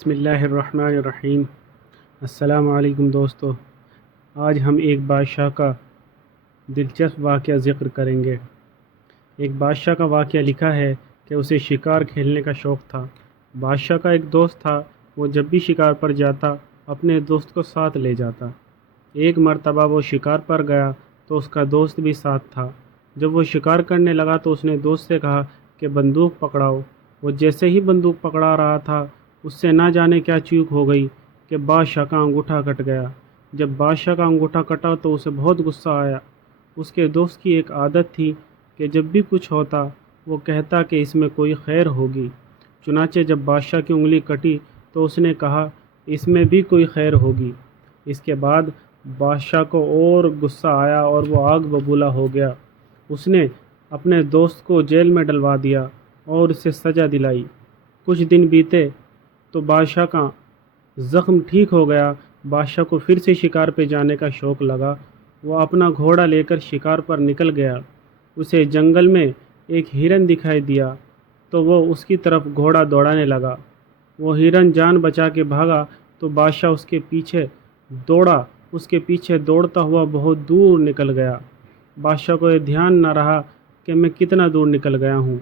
بسم اللہ الرحمن الرحیم۔ السلام علیکم دوستو، آج ہم ایک بادشاہ کا دلچسپ واقعہ ذکر کریں گے۔ ایک بادشاہ کا واقعہ لکھا ہے کہ اسے شکار کھیلنے کا شوق تھا۔ بادشاہ کا ایک دوست تھا، وہ جب بھی شکار پر جاتا اپنے دوست کو ساتھ لے جاتا۔ ایک مرتبہ وہ شکار پر گیا تو اس کا دوست بھی ساتھ تھا۔ جب وہ شکار کرنے لگا تو اس نے دوست سے کہا کہ بندوق پکڑاؤ۔ وہ جیسے ہی بندوق پکڑا رہا تھا، اس سے نہ جانے کیا چوک ہو گئی کہ بادشاہ کا انگوٹھا کٹ گیا۔ جب بادشاہ کا انگوٹھا کٹا تو اسے بہت غصہ آیا۔ اس کے دوست کی ایک عادت تھی کہ جب بھی کچھ ہوتا وہ کہتا کہ اس میں کوئی خیر ہوگی۔ چنانچہ جب بادشاہ کی انگلی کٹی تو اس نے کہا اس میں بھی کوئی خیر ہوگی۔ اس کے بعد بادشاہ کو اور غصہ آیا اور وہ آگ ببولا ہو گیا۔ اس نے اپنے دوست کو جیل میں ڈلوا دیا اور اسے سزا دلائی۔ کچھ دن بیتے تو بادشاہ کا زخم ٹھیک ہو گیا۔ بادشاہ کو پھر سے شکار پہ جانے کا شوق لگا۔ وہ اپنا گھوڑا لے کر شکار پر نکل گیا۔ اسے جنگل میں ایک ہرن دکھائی دیا تو وہ اس کی طرف گھوڑا دوڑانے لگا۔ وہ ہرن جان بچا کے بھاگا تو بادشاہ اس کے پیچھے دوڑتا ہوا بہت دور نکل گیا۔ بادشاہ کو یہ دھیان نہ رہا کہ میں کتنا دور نکل گیا ہوں۔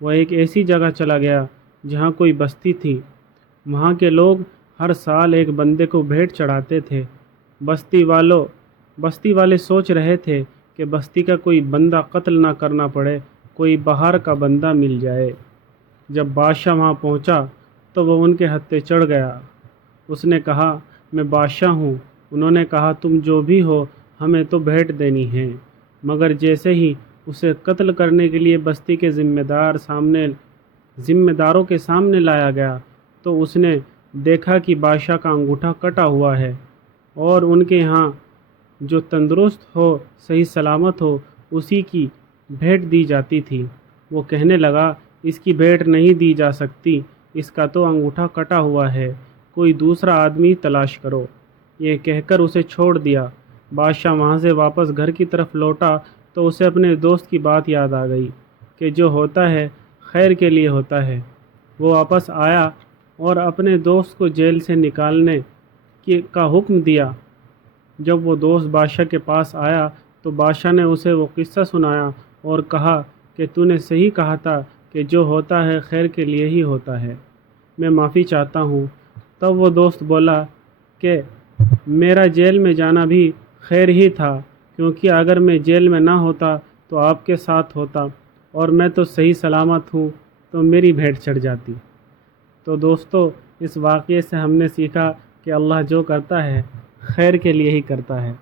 وہ ایک ایسی جگہ چلا گیا جہاں کوئی بستی تھی۔ وہاں کے لوگ ہر سال ایک بندے کو بھیٹ چڑھاتے تھے۔ بستی والے سوچ رہے تھے کہ بستی کا کوئی بندہ قتل نہ کرنا پڑے، کوئی باہر کا بندہ مل جائے۔ جب بادشاہ وہاں پہنچا تو وہ ان کے ہتھے چڑھ گیا۔ اس نے کہا میں بادشاہ ہوں۔ انہوں نے کہا تم جو بھی ہو ہمیں تو بھیٹ دینی ہے۔ مگر جیسے ہی اسے قتل کرنے کے لیے بستی کے ذمہ داروں کے سامنے لایا گیا تو اس نے دیکھا کہ بادشاہ کا انگوٹھا کٹا ہوا ہے اور ان کے ہاں جو تندرست ہو، صحیح سلامت ہو، اسی کی بھیٹ دی جاتی تھی۔ وہ کہنے لگا اس کی بھیٹ نہیں دی جا سکتی، اس کا تو انگوٹھا کٹا ہوا ہے، کوئی دوسرا آدمی تلاش کرو۔ یہ کہہ کر اسے چھوڑ دیا۔ بادشاہ وہاں سے واپس گھر کی طرف لوٹا تو اسے اپنے دوست کی بات یاد آ گئی کہ جو ہوتا ہے خیر کے لیے ہوتا ہے۔ وہ واپس آیا اور اپنے دوست کو جیل سے نکالنے کا حکم دیا۔ جب وہ دوست بادشاہ کے پاس آیا تو بادشاہ نے اسے وہ قصہ سنایا اور کہا کہ تو نے صحیح کہا تھا کہ جو ہوتا ہے خیر کے لیے ہی ہوتا ہے، میں معافی چاہتا ہوں۔ تب وہ دوست بولا کہ میرا جیل میں جانا بھی خیر ہی تھا، کیونکہ اگر میں جیل میں نہ ہوتا تو آپ کے ساتھ ہوتا اور میں تو صحیح سلامت ہوں تو میری بھیٹ چڑھ جاتی۔ تو دوستو، اس واقعے سے ہم نے سیکھا کہ اللہ جو کرتا ہے خیر کے لیے ہی کرتا ہے۔